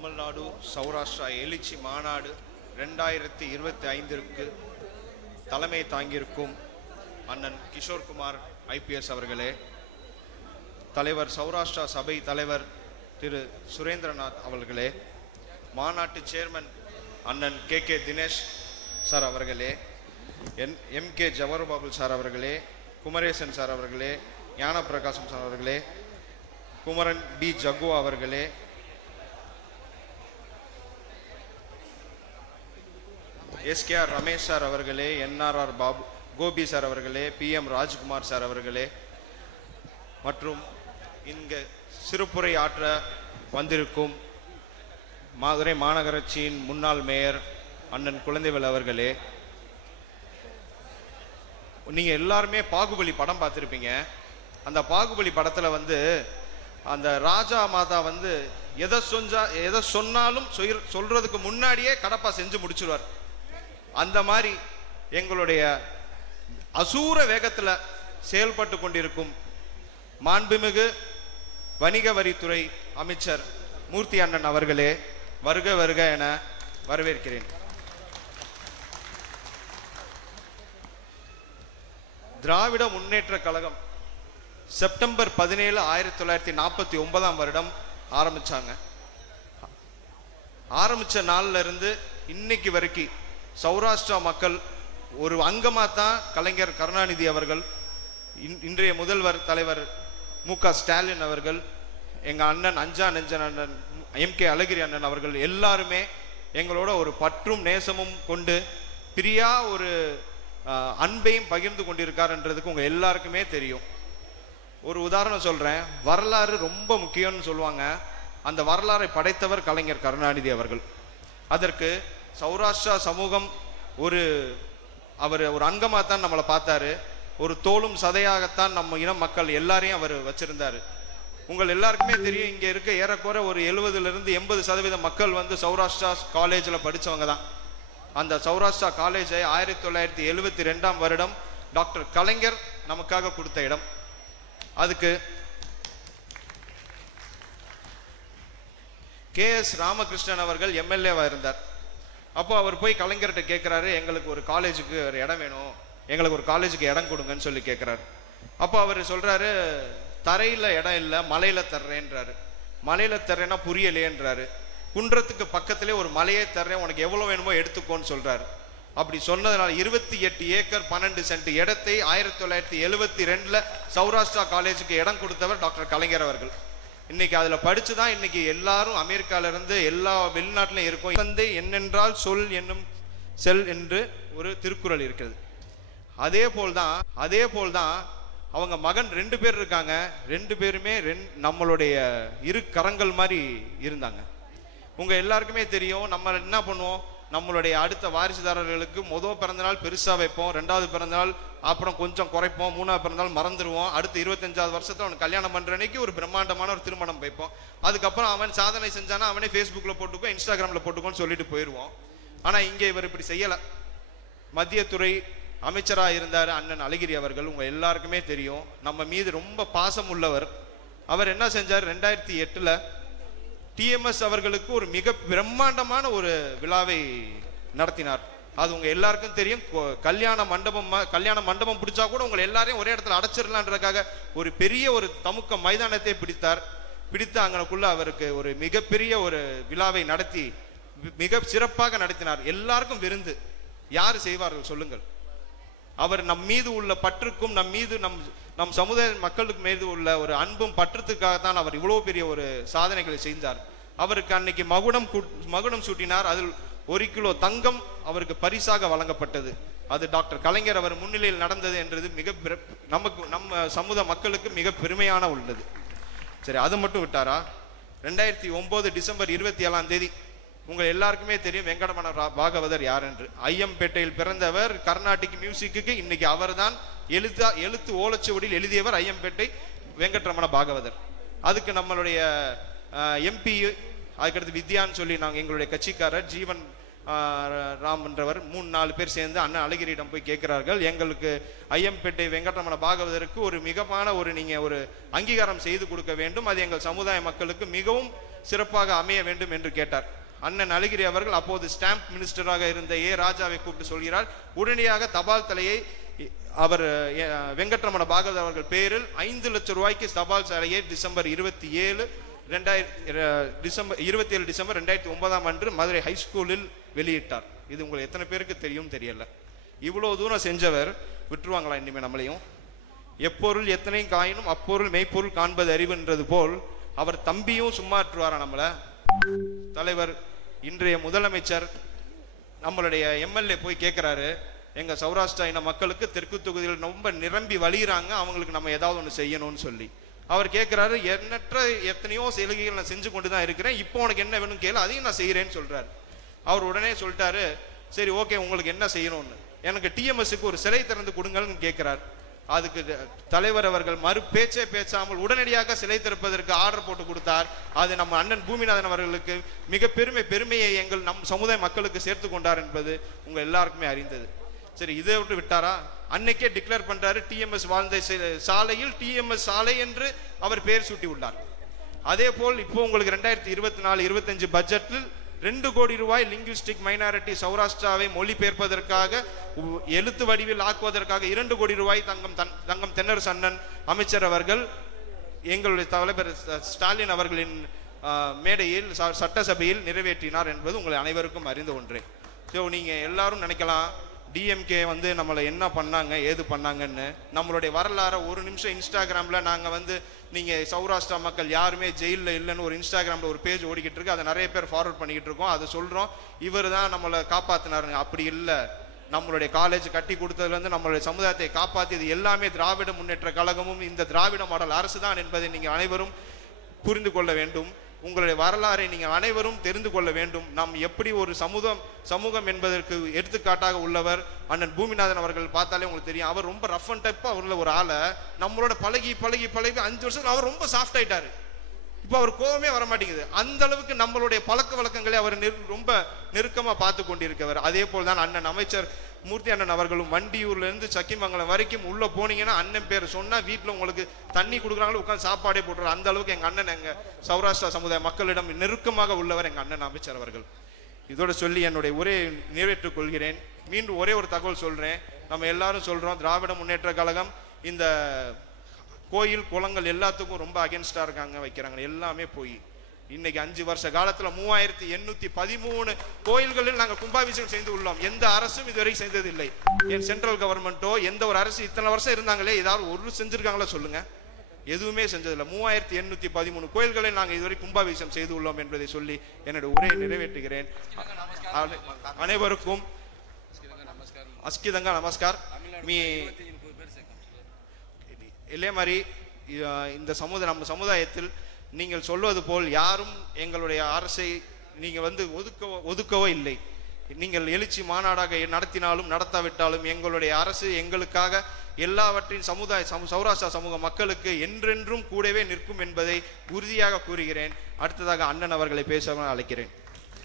தமிழ்நாடு சௌராஷ்டிரா எழுச்சி மாநாடு ரெண்டாயிரத்தி இருபத்தி ஐந்திற்கு தலைமை தாங்கியிருக்கும் அண்ணன் கிஷோர்குமார் ஐபிஎஸ் அவர்களே. தலைவர் சௌராஷ்டிரா சபை தலைவர் திரு சுரேந்திரநாத் அவர்களே. மாநாட்டு சேர்மன் அண்ணன் கே கே தினேஷ் சார் அவர்களே. N M K Jawaharbabu sir அவர்களே. குமரேசன் சார் அவர்களே. ஞானப்பிரகாசம் சார் அவர்களே. குமரன் பி ஜகுவா அவர்களே. எஸ்கேஆர் ரமேஷ் சார் அவர்களே என்ஆர்ஆர் பாபு கோபி சார் அவர்களே பி எம் ராஜ்குமார் சார் அவர்களே மற்றும் இங்கு சிறுப்புரை ஆற்ற வந்திருக்கும் மதுரை மாநகராட்சியின் முன்னாள் மேயர் அண்ணன் குழந்தைவேல் அவர்களே. நீங்கள் எல்லாருமே பாகுபலி படம் பார்த்துருப்பீங்க. அந்த பாகுபலி படத்தில் வந்து அந்த ராஜா மாதா வந்து எதை சொஞ்சா எதை சொன்னாலும் சொல் சொல்றதுக்கு முன்னாடியே கடப்பா செஞ்சு முடிச்சிருவார். அந்த மாதிரி எங்களுடைய அசூர வேகத்தில் செயல்பட்டு கொண்டிருக்கும் மாண்புமிகு வணிக வரித்துறை அமைச்சர் மூர்த்தி அண்ணன் அவர்களே வருக வருக என வரவேற்கிறேன். திராவிட முன்னேற்ற கழகம் செப்டம்பர் பதினேழு ஆயிரத்தி தொள்ளாயிரத்தி நாற்பத்தி ஒன்பதாம் வருடம் ஆரம்பிச்சாங்க. ஆரம்பிச்ச நாள்ல இருந்து இன்னைக்கு வரைக்கும் சௌராஷ்டிரா மக்கள் ஒரு அங்கமாக தான் கலைஞர் கருணாநிதி அவர்கள் இன்- இன்றைய முதல்வர் தலைவர் மு க ஸ்டாலின் அவர்கள் எங்கள் அண்ணன் அஞ்சா நெஞ்சன் அண்ணன் எம் கே அழகிரி அண்ணன் அவர்கள் எல்லாருமே எங்களோட ஒரு பற்றும் நேசமும் கொண்டு பிரியா ஒரு அன்பையும் பகிர்ந்து கொண்டிருக்காருன்றதுக்கு உங்கள் எல்லாருக்குமே தெரியும். ஒரு உதாரணம் சொல்கிறேன் வரலாறு ரொம்ப முக்கியம்னு சொல்லுவாங்க. அந்த வரலாறை படைத்தவர் கலைஞர் கருணாநிதி அவர்கள். அதற்கு சௌராஷ்டிரா சமூகம் ஒரு அவர் ஒரு அங்கமாக தான் நம்மளை பார்த்தாரு. ஒரு தோளும் சதையாகத்தான் நம்ம இன மக்கள் எல்லாரையும் அவர் வச்சிருந்தாரு. உங்கள் எல்லாருக்குமே தெரியும் இங்கே இருக்க ஏறக்குறை ஒரு எழுபதுலேருந்து எண்பது சதவீத மக்கள் வந்து சௌராஷ்டிரா காலேஜில் படிச்சவங்க தான். அந்த சௌராஷ்டிரா காலேஜை ஆயிரத்தி தொள்ளாயிரத்தி எழுபத்தி ரெண்டாம் வருடம் டாக்டர் கலைஞர் நமக்காக கொடுத்த இடம். அதுக்கு கே எஸ் ராமகிருஷ்ணன் அவர்கள் எம்எல்ஏவா இருந்தார். அப்போ அவர் போய் கலைஞர்கிட்ட கேட்குறாரு எங்களுக்கு ஒரு காலேஜுக்கு ஒரு இடம் வேணும். எங்களுக்கு ஒரு காலேஜுக்கு இடம் கொடுங்கன்னு சொல்லி கேட்குறாரு அப்போ அவர் சொல்கிறாரு தரையில் இடம் இல்லை மலையில் தர்றேன்றாரு. மலையில் தர்றேன்னா புரியலையேன்றாரு. குன்றத்துக்கு பக்கத்திலே ஒரு மலையே தர்றேன் உனக்கு எவ்வளோ வேணுமோ எடுத்துக்கோன்னு சொல்கிறாரு அப்படி சொன்னதுனால இருபத்தி எட்டு ஏக்கர் பன்னெண்டு சென்ட் இடத்தை ஆயிரத்தி தொள்ளாயிரத்தி எழுபத்தி ரெண்டில் சௌராஷ்டிரா காலேஜுக்கு இடம் கொடுத்தவர் டாக்டர் கலைஞர் அவர்கள். இன்னைக்கு அதில் படிச்சு தான் இன்னைக்கு எல்லாரும் அமெரிக்காவிலருந்து எல்லா வெளிநாட்டிலும் இருக்கும். வந்து என்னென்றால் சொல் என்னும் செல் என்று ஒரு திருக்குறள் இருக்கிறது அதே போல்தான் அதே போல்தான் அவங்க மகன் ரெண்டு பேர் இருக்காங்க. ரெண்டு பேருமே ரெண் நம்மளுடைய இரு கரங்கள் மாதிரி இருந்தாங்க. உங்கள் எல்லாருக்குமே தெரியும் நம்ம என்ன பண்ணுவோம்? நம்மளுடைய அடுத்த வாரிசுதாரர்களுக்கு முதல் பிறந்தநாள் பெருசாக வைப்போம் ரெண்டாவது பிறந்தநாள் அப்புறம் கொஞ்சம் குறைப்போம் மூணாவது பிறந்தநாள் மறந்துடுவோம் அடுத்து இருபத்தஞ்சாவது வருஷத்தை அவன் கல்யாணம் பண்ணுற அன்னைக்கு ஒரு பிரம்மாண்டமான ஒரு திருமணம் வைப்போம். அதுக்கப்புறம் அவன் சாதனை செஞ்சானா அவனே ஃபேஸ்புக்கில் போட்டுக்கோ இன்ஸ்டாகிராமில் போட்டுக்கோன்னு சொல்லிட்டு போயிடுவோம். ஆனால் இங்கே இவர் இப்படி செய்யலை. மத்தியத்துறை அமைச்சராக இருந்தார் அண்ணன் அழகிரி அவர்கள் உங்கள் எல்லாருக்குமே தெரியும். நம்ம மீது ரொம்ப பாசம் உள்ளவர் அவர் என்ன செஞ்சார்? ரெண்டாயிரத்தி எட்டில் டிஎம்எஸ் அவர்களுக்கு ஒரு மிக பிரம்மாண்டமான ஒரு விழாவை நடத்தினார். அது உங்க எல்லாருக்கும் தெரியும். கொ- கல்யாண மண்டபம் கல்யாண மண்டபம் பிடிச்சா கூட உங்களை எல்லாரையும் ஒரே இடத்துல அடைச்சிடலான்றதுக்காக ஒரு பெரிய ஒரு தமுக்க மைதானத்தை பிடித்தார். பிடித்து அங்கனக்குள்ள அவருக்கு ஒரு மிகப்பெரிய ஒரு விழாவை நடத்தி மிக சிறப்பாக நடத்தினார். எல்லாருக்கும் விருந்து. யார் செய்வார்கள்? சொல்லுங்கள். அவர் நம் மீது உள்ள பற்றுக்கும் நம் மீது நம் நம் சமுதாய மக்களுக்கு மீது உள்ள ஒரு அன்பும் பற்றுத்துக்காகத்தான் அவர் இவ்வளோ பெரிய ஒரு சாதனைகளை செய்தார். அவருக்கு அன்னைக்கு மகுடம் கூட்- மகுடம் சூட்டினார். அதில் ஒரு கிலோ தங்கம் அவருக்கு பரிசாக வழங்கப்பட்டது. அது டாக்டர் கலைஞர் அவர் முன்னிலையில் நடந்தது என்றது மிக நமக்கு நம்ம சமூக மக்களுக்கு மிக பெருமையான உள்ளது. சரி அது மட்டும் விட்டாரா? ரெண்டாயிரத்தி ஒம்பது டிசம்பர் இருபத்தி ஏழாம் தேதி உங்கள் எல்லாருக்குமே தெரியும் வெங்கடமண ரா- பாகவதர் யார் என்று ஐயம்பேட்டையில் பிறந்தவர் கர்நாடிக் மியூசிக்கு இன்னைக்கு அவர்தான் எழுத்தா எழுத்து ஓலச்சுவடியில் எழுதியவர் ஐயம்பேட்டை வெங்கட்ரமண பாகவதர். அதுக்கு நம்மளுடைய எம்பி அதுக்கடுத்து வித்யான்னு சொல்லி நாங்கள் எங்களுடைய கட்சிக்காரர் ஜீவன் ராம் என்றவர் மூணு நாலு பேர் சேர்ந்து அண்ணன் அழகிரியிடம் போய் கேட்கிறார்கள். எங்களுக்கு ஐயம்பேட்டை வெங்கட்ரமண பாகவதருக்கு ஒரு மிகமான ஒரு நீங்கள் ஒரு அங்கீகாரம் செய்து கொடுக்க வேண்டும். அது எங்கள் சமுதாய மக்களுக்கு மிகவும் சிறப்பாக அமைய வேண்டும் என்று கேட்டார். அண்ணன் அழகிரி அவர்கள் அப்போது ஸ்டாம்ப் மினிஸ்டராக இருந்த ஏ. ராஜாவை கூப்பிட்டு சொல்கிறார் உடனடியாக தபால் தலையை இ- அவர் வெங்கட்ரமண பாகவத் அவர்கள் பேரில் ஐந்து லட்சம் ரூபாய்க்கு தபால் தலையை டிசம்பர் இருபத்தி ஏழு ரெண்டாயிரத்தி டிசம்பர் இருபத்தி ஏழு டிசம்பர் ரெண்டாயிரத்தி ஒன்பதாம் அன்று மதுரை ஹைஸ்கூலில் வெளியிட்டார். இது உங்களுக்கு எத்தனை பேருக்கு தெரியும் தெரியல. இவ்வளோ தூரம் செஞ்சவர் விட்டுருவாங்களா இனிமே நம்மளையும்? எப்பொருள் எத்தனையும் காயினும் அப்பொருள் மெய்ப்பொருள் காண்பது அறிவுன்றது போல் அவர் தம்பியும் சும்மாற்றுவாரா நம்மளை? தலைவர் இன்றைய முதலமைச்சர் நம்மளுடைய எம்எல்ஏ போய் கேட்குறாரு எங்கள் சௌராஷ்டிரா இன மக்களுக்கு தெற்கு தொகுதியில் ரொம்ப நிரம்பி வழிகிறாங்க அவங்களுக்கு நம்ம ஏதாவது ஒன்று செய்யணும்னு சொல்லி. அவர் கேட்குறாரு எண்ணற்ற எத்தனையோ சலுகைகள் நான் செஞ்சு கொண்டு தான் இருக்கிறேன் இப்போ உனக்கு என்ன வேணும் கேளு அதையும் நான் செய்கிறேன்னு சொல்கிறார் அவர் உடனே சொல்லிட்டாரு சரி ஓகே உங்களுக்கு என்ன செய்யணும்னு? எனக்கு டிஎம்எஸ்க்கு ஒரு சிலை திறந்து கொடுங்கன்னு கேட்குறாரு அதுக்கு த- தலைவர் அவர்கள் மறு பேச்சே பேசாமல் உடனடியாக சிலை திறப்பதற்கு ஆர்டர் போட்டு கொடுத்தார். அது நம்ம அண்ணன் பூமிநாதன் அவர்களுக்கு மிக பெருமை பெருமையை எங்கள் நம் சமுதாய மக்களுக்கு சேர்த்து கொண்டார் என்பது உங்கள் எல்லாருக்குமே அறிந்தது. சரி இதை விட்டு விட்டாரா? அன்னைக்கே டிக்ளேர் பண்றாரு டிஎம்எஸ் வாழ்ந்த சாலையில் டிஎம்எஸ் சாலை என்று அவர் பெயர் சூட்டி உள்ளார். அதே போல் இப்போ உங்களுக்கு ரெண்டாயிரத்தி இருபத்தி நாலு இருபத்தஞ்சு பட்ஜெட்டில் ரெண்டு கோடி ரூபாய் லிங்குவிஸ்டிக் மைனாரிட்டி சௌராஷ்டிராவை மொழிபெயர்ப்பதற்காக எழுத்து வடிவில் ஆக்குவதற்காக இரண்டு கோடி ரூபாய் தங்கம் தன்- தங்கம் தென்னரசு அண்ணன் அமைச்சர் அவர்கள் எங்களுடைய தலைவர் ஸ்டாலின் அவர்களின் மேடையில் ச- சட்டசபையில் நிறைவேற்றினார் என்பது உங்கள் அனைவருக்கும் அறிந்த ஒன்றே. ஸோ நீங்கள் எல்லாரும் நினைக்கலாம் டிஎம்கே வந்து நம்மளை என்ன பண்ணாங்க ஏது பண்ணாங்கன்னு நம்மளுடைய வரலாறை ஒரு நிமிஷம் இன்ஸ்டாகிராமில் நாங்கள் வந்து நீங்கள் சௌராஷ்டிரா மக்கள் யாருமே ஜெயிலில் இல்லைன்னு ஒரு இன்ஸ்டாகிராமில் ஒரு பேஜ் ஓடிக்கிட்டு இருக்கு அதை நிறைய பேர் ஃபார்வர்ட் பண்ணிக்கிட்டு இருக்கோம் அதை சொல்கிறோம் இவர் தான் நம்மளை காப்பாற்றினாருங்க அப்படி இல்லை. நம்மளுடைய காலேஜ் கட்டி கொடுத்ததுலேருந்து நம்மளுடைய சமுதாயத்தை காப்பாற்றியது எல்லாமே திராவிட முன்னேற்ற கழகமும் இந்த திராவிட மாடல் அரசு தான் என்பதை நீங்கள் அனைவரும் புரிந்து கொள்ள வேண்டும். உங்களுடைய வரலாறை நீங்கள் அனைவரும் தெரிந்து கொள்ள வேண்டும். நாம் எப்படி ஒரு சமூகம் சமூகம் என்பதற்கு எடுத்துக்காட்டாக உள்ளவர் அண்ணன் பூமிநாதன் அவர்கள் பார்த்தாலே உங்களுக்கு தெரியும். அவர் ரொம்ப ரஃப் அண்ட் டப்பாக உள்ள ஒரு ஆளை. நம்மளோட பழகி பழகி பழகி அஞ்சு வருஷம் அவர் ரொம்ப சாஃப்ட் ஆயிட்டாரு. இப்போ அவர் கோவமே வர மாட்டேங்குது அந்த அளவுக்கு நம்மளுடைய பழக்க வழக்கங்களை அவர் நெரு- ரொம்ப நெருக்கமாக பார்த்து கொண்டிருக்கவர். அதே போல் தான் அண்ணன் அமைச்சர் மூர்த்தி அண்ணன் அவர்களும் வண்டியூர்லேருந்து சக்கிமங்கலம் வரைக்கும் உள்ளே போனீங்கன்னா அண்ணன் பேர் சொன்னால் வீட்டில் உங்களுக்கு தண்ணி கொடுக்குறாங்களோ உட்காந்து சாப்பாடே போட்டுருவார் அந்த அளவுக்கு எங்கள் அண்ணன் எங்கள் சௌராஷ்டிரா சமுதாய மக்களிடம் நெருக்கமாக உள்ளவர் எங்கள் அண்ணன் அமைச்சர் அவர்கள். இதோட சொல்லி என்னுடைய உரையை நிறைவேற்றுக் கொள்கிறேன். மீண்டும் ஒரே ஒரு தகவல் சொல்கிறேன் நம்ம எல்லாரும் சொல்கிறோம் திராவிட முன்னேற்ற கழகம் இந்த கோயில் குளங்கள் எல்லாத்துக்கும் ரொம்ப அகேன்ஸ்டாக இருக்காங்க வைக்கிறாங்க. எல்லாமே போய் இன்னைக்கு அஞ்சு வருஷ காலத்துல மூவாயிரத்தி எண்ணூத்தி பதிமூணு கோயில்களில் நாங்கள் கும்பாபிஷேகம் செய்து உள்ளோம். எந்த அரசும் இதுவரை செய்தது இல்லை என் சென்ட்ரல் கவர்மெண்ட்டோ எந்த ஒரு அரசு இத்தனை வருஷம் இருந்தாங்களே ஏதாவது ஒரு செஞ்சிருக்காங்களா சொல்லுங்க. எதுவுமே செஞ்சதில்லை. மூவாயிரத்தி எண்ணூத்தி பதிமூணு கோயில்களை நாங்கள் இதுவரை கும்பாபிஷேகம் செய்து உள்ளோம் என்பதை சொல்லி என்னுடைய உரையை நிறைவேற்றுகிறேன். அனை- அனைவருக்கும் அஸ்கிதங்க நமஸ்கார். మీ இதே மாதிரி இந்த சமுதாய நம்ம சமுதாயத்தில் நீங்கள் சொல்வது போல் யாரும் எங்களுடைய அரசை நீங்கள் வந்து ஒதுக்கவோ ஒதுக்கவோ இல்லை. நீங்கள் எழுச்சி மாநாடாக நடத்தினாலும் நடத்தாவிட்டாலும் எங்களுடைய அரசு எங்களுக்காக எல்லாவற்றின் சமுதாய சமு சௌராஷ்டிரா சமூக மக்களுக்கு என்றென்றும் கூடவே நிற்கும் என்பதை உறுதியாக கூறுகிறேன். அடுத்ததாக அண்ணன் அவர்களை பேச அழைக்கிறேன்.